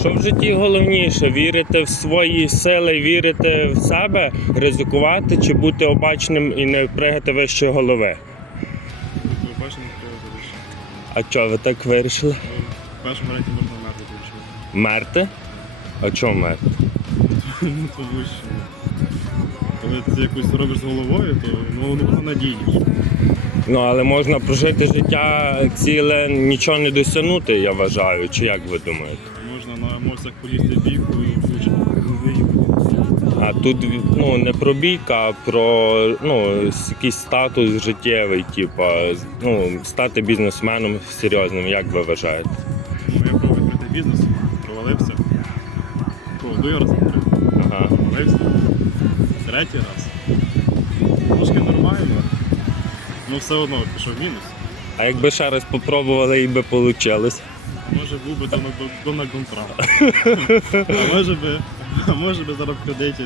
Що в житті головніше? Вірити в свої сили, вірити в себе, ризикувати чи бути обачним і не пригати вище голови? Ви бачите, не вирішити. А чого ви так вирішили? В першому варіанті можна вмерти вирішити. Мерти? А чого мерти? Ну, тому що коли ти якось робиш з головою, то ну, воно надійніше. Ну але можна прожити життя ціле, нічого не досягнути, я вважаю. Чи як ви думаєте? Можна на емоціях полізти бійку і виїхати. А тут ну не про бійка, а про ну якийсь статус життєвий, типа ну стати бізнесменом серйозним, як ви вважаєте? Ну, я пробував відкрити бізнес, провалився. Другий раз відкрив. Ага. Провалився. Третій раз. Трошки нормально. Ну все одно пішов мінус. А якби ще раз попробували і би вийшло? Може був би Дональд Трамп. А може би, а може би зараз в кредиті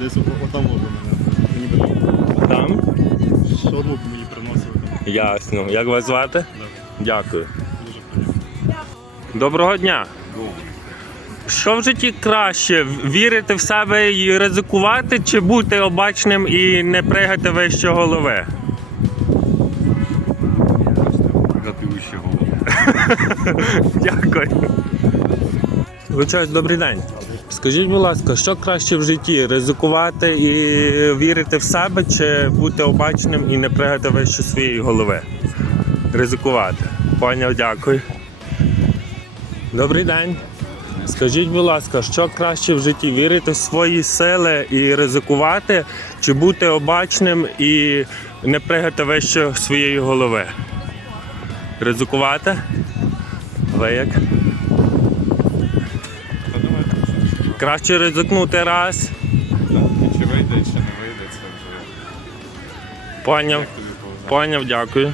десь отам от би мене. Там? шаурму б мені приносили там. Ясно. Як вас звати? Да, Дякую. дуже приємно. Доброго дня. Що в житті краще? Вірити в себе і ризикувати, чи бути обачним і не пригати вище голови? Гатуючи голову. Дякую. Вичаюсь, добрий день. Скажіть, будь ласка, що краще в житті? Ризикувати і вірити в себе, чи бути обачним і не пригати вище своєї голови? Ризикувати. Поняв, дякую. Добрий день. Скажіть, будь ласка, що краще в житті? Вірити в свої сили і ризикувати, чи бути обачним і не пригати вище своєї голови? Ризикувати? Ви як? Краще ризикнути раз. Чи вийде, чи не вийде, це вже Поняв. Поняв, дякую.